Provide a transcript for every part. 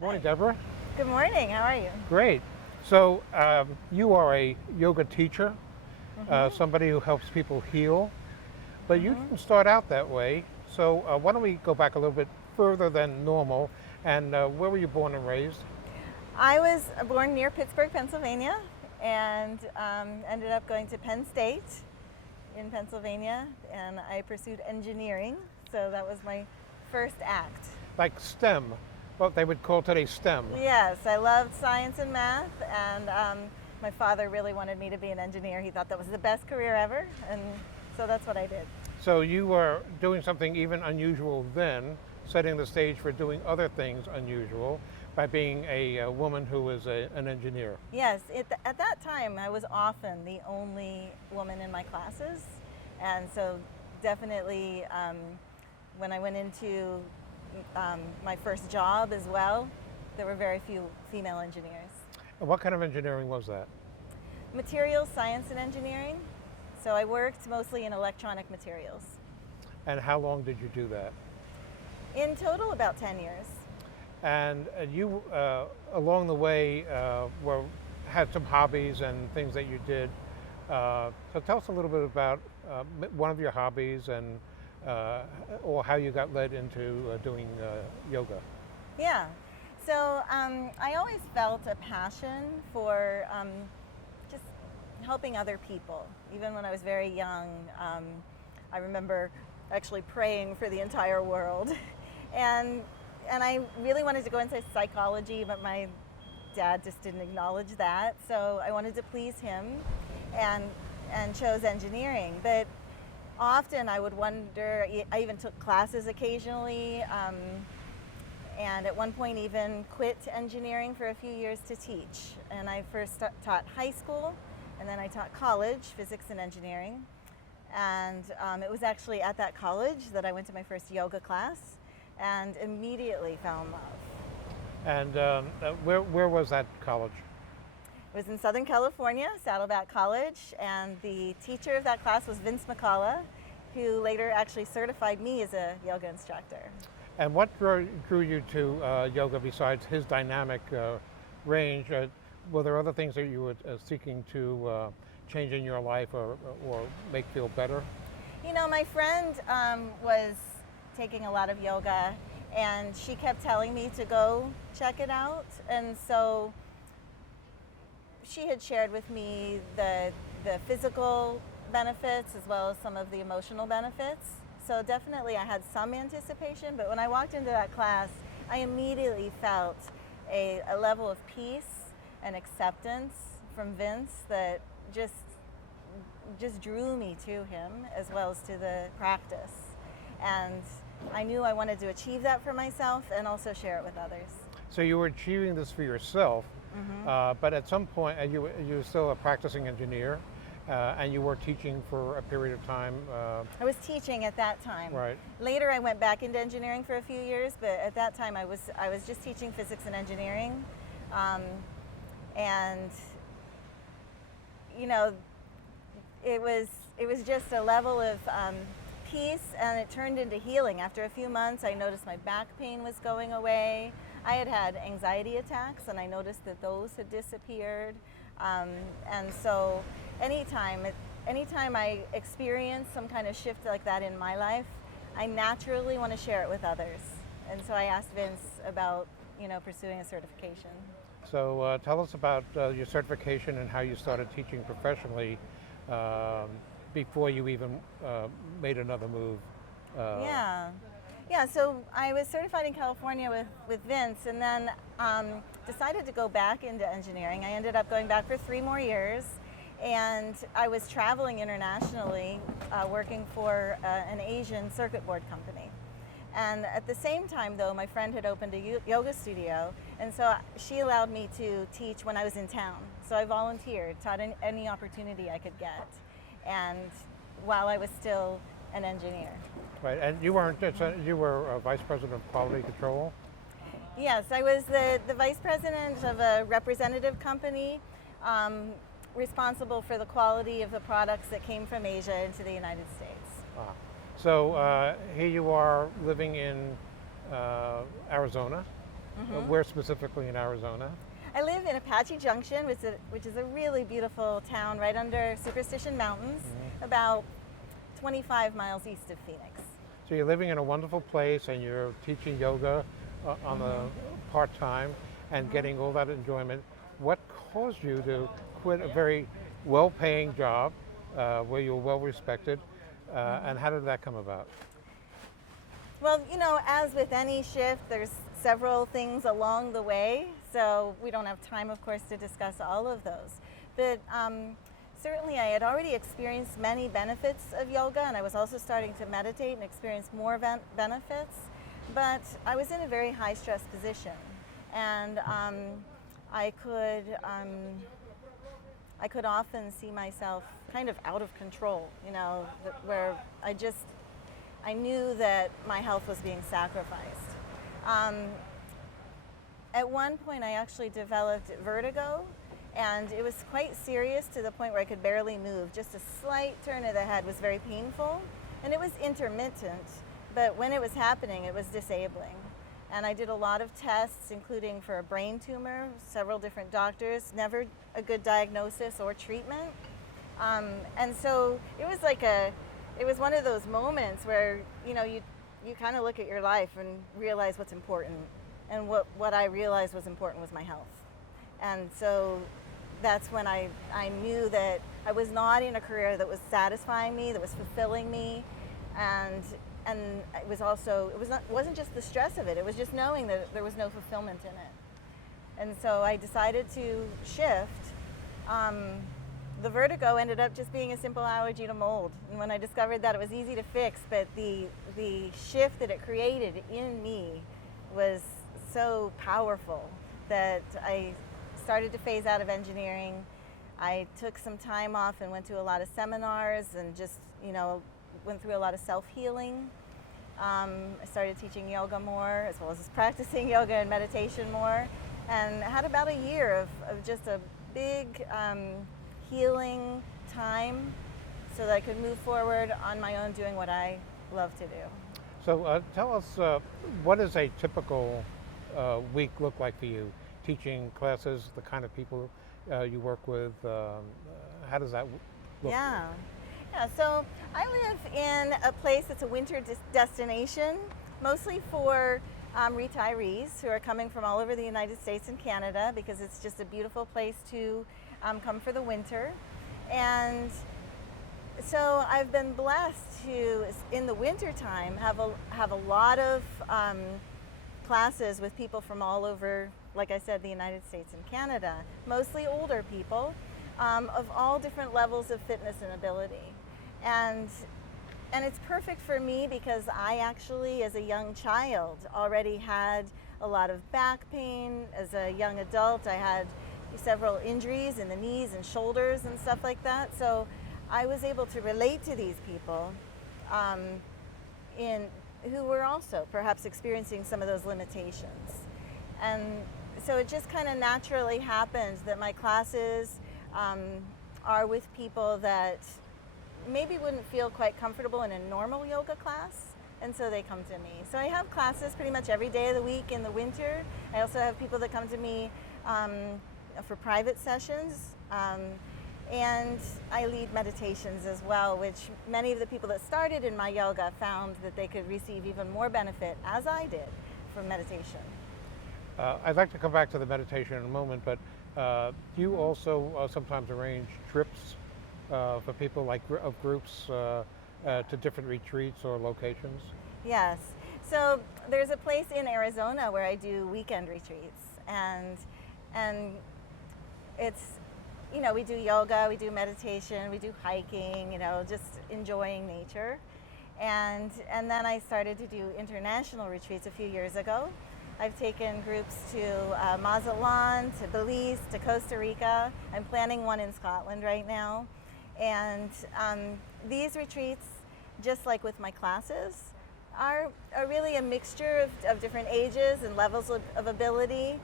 Morning, Deborah. Good morning. How are you? Great. So you are a yoga teacher, Mm-hmm. somebody who helps people heal, but you Mm-hmm. didn't start out that way. So why don't we go back a little bit further than normal? And where were you born and raised? I was born near Pittsburgh, Pennsylvania, and ended up going to Penn State in Pennsylvania, and I pursued engineering. So that was my first act. Like STEM, what they would call today STEM. Yes, I loved science and math, and my father really wanted me to be an engineer. He thought that was the best career ever, and so that's what I did. So you were doing something even unusual then, setting the stage for doing other things unusual by being a woman who was an engineer. Yes, at that time I was often the only woman in my classes, and so definitely when I went into my first job as well, there were very few female engineers. And what kind of engineering was that? Materials science and engineering, so I worked mostly in electronic materials. And how long did you do that? In total, about 10 years. And you, along the way, had some hobbies and things that you did. So tell us a little bit about one of your hobbies and or how you got led into doing yoga. Yeah. So I always felt a passion for just helping other people. Even when I was very young, I remember actually praying for the entire world, and I really wanted to go into psychology, but my dad just didn't acknowledge that. So I wanted to please him, and chose engineering. But often I would wonder. I even took classes occasionally. And at one point even quit engineering for a few years to teach. And I first taught high school, and then I taught college, physics and engineering. And it was actually at that college that I went to my first yoga class and immediately fell in love. And where was that college? It was in Southern California, Saddleback College, and the teacher of that class was Vince McCullough, who later actually certified me as a yoga instructor. And what drew you to yoga besides his dynamic range? Were there other things that you were seeking to change in your life or make feel better? You know, my friend was taking a lot of yoga, and she kept telling me to go check it out. And so she had shared with me the physical benefits as well as some of the emotional benefits. So definitely I had some anticipation, but when I walked into that class, I immediately felt a level of peace and acceptance from Vince that just drew me to him as well as to the practice. And I knew I wanted to achieve that for myself and also share it with others. So you were achieving this for yourself, but at some point you were still a practicing engineer. And you were teaching for a period of time. I was teaching at that time. Right. Later, I went back into engineering for a few years, but at that time, I was just teaching physics and engineering, and you know, it was just a level of peace, and it turned into healing. After a few months, I noticed my back pain was going away. I had anxiety attacks, and I noticed that those had disappeared, and so. Anytime I experience some kind of shift like that in my life, I naturally want to share it with others. And so I asked Vince about, pursuing a certification. So tell us about your certification and how you started teaching professionally before you even made another move. Yeah, so I was certified in California with Vince, and then decided to go back into engineering. I ended up going back for 3 more years. And I was traveling internationally, working for an Asian circuit board company. And at the same time, though, my friend had opened a yoga studio, and so she allowed me to teach when I was in town. So I volunteered, taught any opportunity I could get, and while I was still an engineer. Right, and you were vice president of quality control? Yes, I was the vice president of a representative company, responsible for the quality of the products that came from Asia into the United States. Ah. So here you are living in Arizona, Where specifically in Arizona? I live in Apache Junction, which is a really beautiful town right under Superstition Mountains, about 25 miles east of Phoenix. So you're living in a wonderful place and you're teaching yoga on the part-time and getting all that enjoyment. What caused you to quit a very well-paying job where you're well-respected, and how did that come about? Well, you know, as with any shift, there's several things along the way, so we don't have time, of course, to discuss all of those. But certainly I had already experienced many benefits of yoga, and I was also starting to meditate and experience more benefits, but I was in a very high-stress position, and I could often see myself kind of out of control, you know, where I knew that my health was being sacrificed. At one point, I actually developed vertigo, and it was quite serious to the point where I could barely move. Just a slight turn of the head was very painful, and it was intermittent, but when it was happening, it was disabling. And I did a lot of tests, including for a brain tumor, several different doctors, never a good diagnosis or treatment. And so it was one of those moments where, you know, you kind of look at your life and realize what's important. And what I realized was important was my health. And so that's when I knew that I was not in a career that was satisfying me, that was fulfilling me, and it wasn't just the stress of it. It was just knowing that there was no fulfillment in it. And so I decided to shift. The vertigo ended up just being a simple allergy to mold. And when I discovered that, it was easy to fix, but the shift that it created in me was so powerful that I started to phase out of engineering. I took some time off and went to a lot of seminars and just, you know, went through a lot of self-healing. I started teaching yoga more, as well as practicing yoga and meditation more, and had about a year of just a big healing time so that I could move forward on my own doing what I love to do. So tell us, what does a typical week look like for you? Teaching classes, the kind of people you work with, how does that look? Yeah, so I live in a place that's a winter destination, mostly for retirees who are coming from all over the United States and Canada, because it's just a beautiful place to come for the winter. And so I've been blessed to, in the winter time, have a lot of classes with people from all over, like I said, the United States and Canada, mostly older people of all different levels of fitness and ability. And it's perfect for me because I actually, as a young child, already had a lot of back pain. As a young adult, I had several injuries in the knees and shoulders and stuff like that. So I was able to relate to these people who were also perhaps experiencing some of those limitations. And so it just kind of naturally happens that my classes are with people that maybe wouldn't feel quite comfortable in a normal yoga class, and so they come to me. So I have classes pretty much every day of the week in the winter. I also have people that come to me for private sessions, and I lead meditations as well, which many of the people that started in my yoga found that they could receive even more benefit, as I did, from meditation. I'd like to come back to the meditation in a moment, but you also sometimes arrange trips for people, like of groups to different retreats or locations? Yes. So there's a place in Arizona where I do weekend retreats, and it's, you know, we do yoga, we do meditation, we do hiking, you know, just enjoying nature. And then I started to do international retreats a few years ago. I've taken groups to Mazatlan, to Belize, to Costa Rica. I'm planning one in Scotland right now. And these retreats, just like with my classes, are really a mixture of different ages and levels of ability.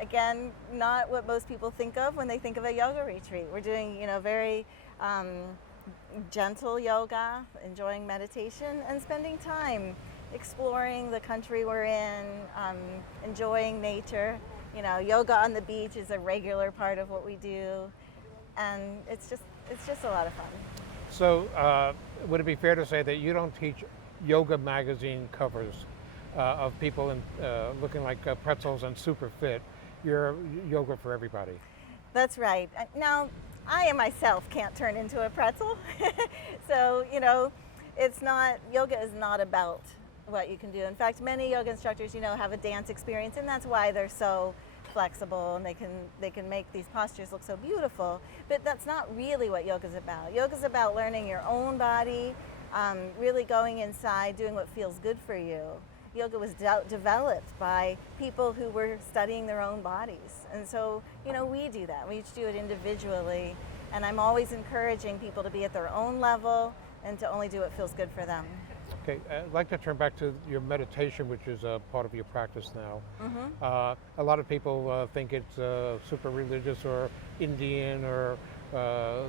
Again, not what most people think of when they think of a yoga retreat. We're doing, you know, very gentle yoga, enjoying meditation, and spending time exploring the country we're in, enjoying nature. You know, yoga on the beach is a regular part of what we do, and it's just a lot of fun. So, would it be fair to say that you don't teach yoga magazine covers of people looking like pretzels and super fit? You're yoga for everybody. That's right. Now, I myself can't turn into a pretzel. So, you know, yoga is not about what you can do. In fact, many yoga instructors, you know, have a dance experience, and that's why they're so flexible and they can make these postures look so beautiful. But that's not really what yoga's about. Yoga's about learning your own body, really going inside, doing what feels good for you. Yoga was developed by people who were studying their own bodies. And so, you know, we do that. We each do it individually. And I'm always encouraging people to be at their own level and to only do what feels good for them. Okay, I'd like to turn back to your meditation, which is a part of your practice now. A lot of people think it's super religious or Indian or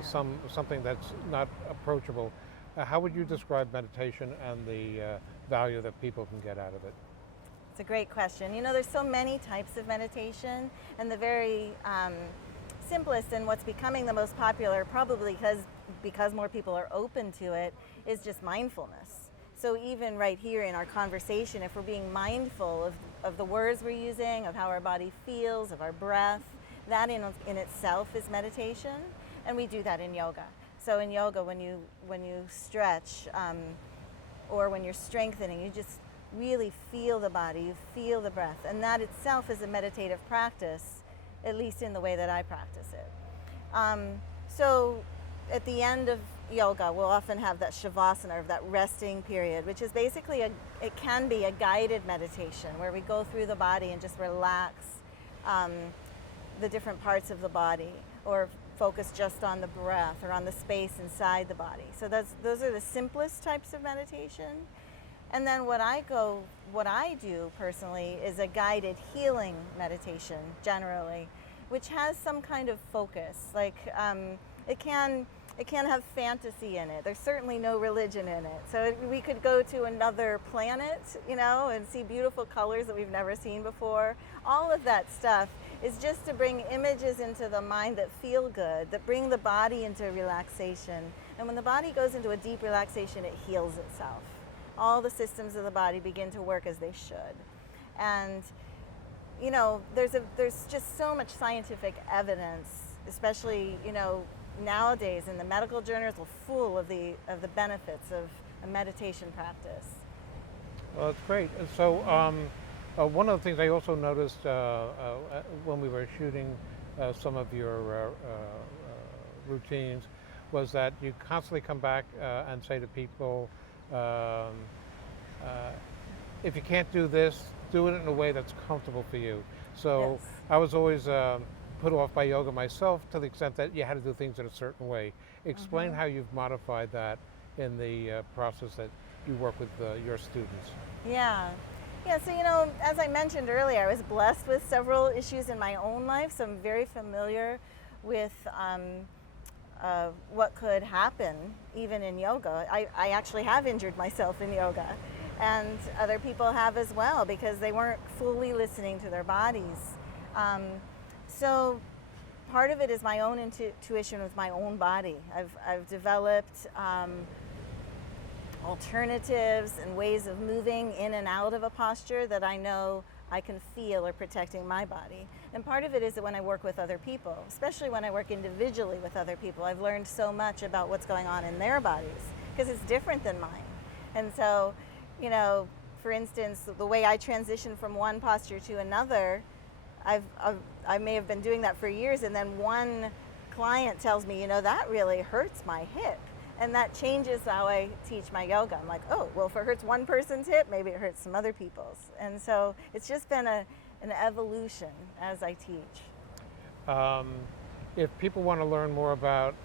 something that's not approachable. How would you describe meditation and the value that people can get out of it? It's a great question. You know, there's so many types of meditation, and the very simplest and what's becoming the most popular, probably because more people are open to it, is just mindfulness. So even right here in our conversation, if we're being mindful of the words we're using, of how our body feels, of our breath, that in itself is meditation, and we do that in yoga. So in yoga, when you stretch or when you're strengthening, you just really feel the body, you feel the breath, and that itself is a meditative practice, at least in the way that I practice it. So at the end of yoga, we'll often have that shavasana, or that resting period, which is basically it can be a guided meditation where we go through the body and just relax the different parts of the body, or focus just on the breath or on the space inside the body. So those are the simplest types of meditation. And then what I do personally is a guided healing meditation generally, which has some kind of focus. Like it can have fantasy in it. There's certainly no religion in it. So we could go to another planet, you know, and see beautiful colors that we've never seen before. All of that stuff is just to bring images into the mind that feel good, that bring the body into relaxation. And when the body goes into a deep relaxation, it heals itself. All the systems of the body begin to work as they should. And you know, there's just so much scientific evidence, especially, you know, nowadays in the medical journals are full of the benefits of a meditation practice. Well, that's great. So one of the things I also noticed when we were shooting some of your routines was that you constantly come back and say to people, if you can't do this, do it in a way that's comfortable for you. So Yes. I was always put off by yoga myself to the extent that you had to do things in a certain way. Explain how you've modified that in the process that you work with your students. Yeah. Yeah, so you know, as I mentioned earlier, I was blessed with several issues in my own life, so I'm very familiar with what could happen even in yoga. I actually have injured myself in yoga, and other people have as well because they weren't fully listening to their bodies. So part of it is my own intuition with my own body. I've developed alternatives and ways of moving in and out of a posture that I know I can feel are protecting my body. And part of it is that when I work with other people, especially when I work individually with other people, I've learned so much about what's going on in their bodies because it's different than mine. And so, you know, for instance, the way I transition from one posture to another, I may have been doing that for years, and then one client tells me, you know, that really hurts my hip. And that changes how I teach my yoga. I'm like, oh, well, if it hurts one person's hip, maybe it hurts some other people's. And so it's just been an evolution as I teach. If people want to learn more about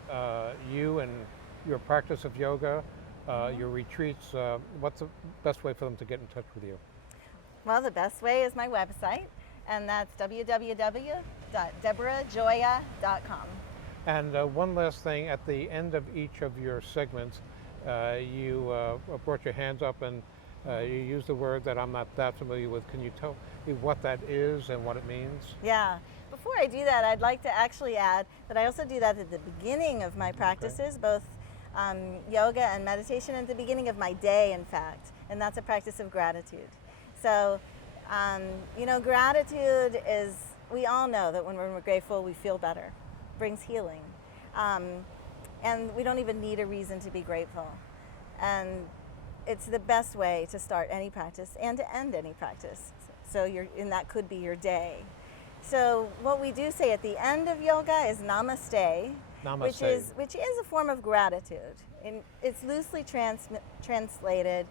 you and your practice of yoga, your retreats, what's the best way for them to get in touch with you? Well, the best way is my website, and that's www.deborahjoya.com. And one last thing, at the end of each of your segments, you brought your hands up and You used a word that I'm not that familiar with. Can you tell me what that is and what it means? Yeah. Before I do that, I'd like to actually add that I also do that at the beginning of my practices, both yoga and meditation, at the beginning of my day, in fact, and that's a practice of gratitude. So, gratitude is, we all know that when we're grateful, we feel better, brings healing. And we don't even need a reason to be grateful. And it's the best way to start any practice and to end any practice. So and that could be your day. So what we do say at the end of yoga is namaste, Namaste. which is a form of gratitude. And it's loosely translated,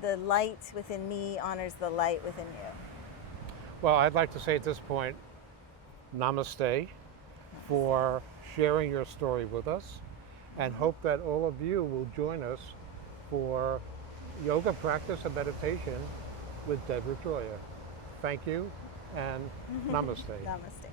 the light within me honors the light within you. Well, I'd like to say at this point, namaste for sharing your story with us, and hope that all of you will join us for yoga practice and meditation with Deborah Joya. Thank you, and namaste. Namaste.